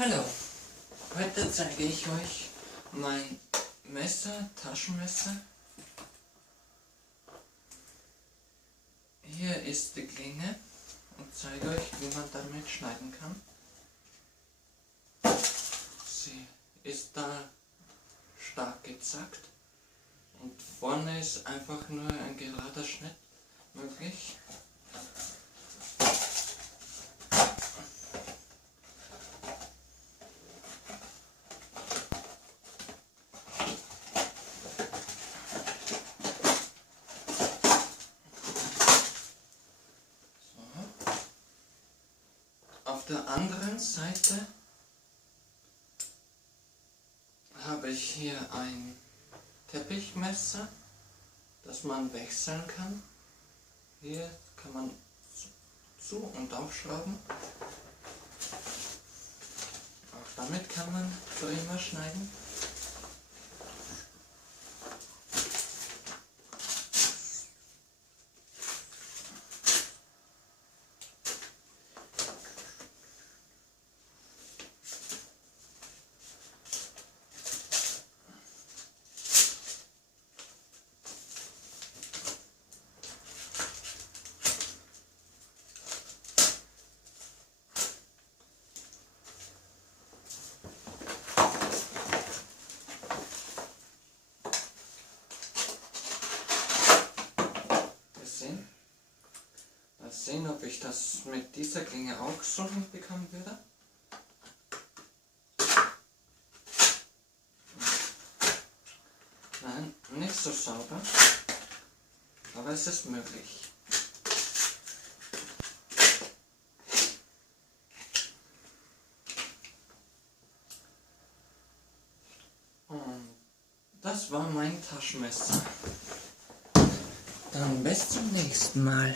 Hallo, heute zeige ich euch mein Messer, Taschenmesser. Hier ist die Klinge und zeige euch, wie man damit schneiden kann. Sie ist da stark gezackt und vorne ist einfach nur ein gerader Schnitt möglich. Auf der anderen Seite habe ich hier ein Teppichmesser, das man wechseln kann. Hier kann man zu- und aufschrauben. Auch damit kann man für immer schneiden. Mal sehen, ob ich das mit dieser Klinge auch so hinbekommen würde. Nein, nicht so sauber, aber es ist möglich. Und das war mein Taschenmesser. Dann bis zum nächsten Mal.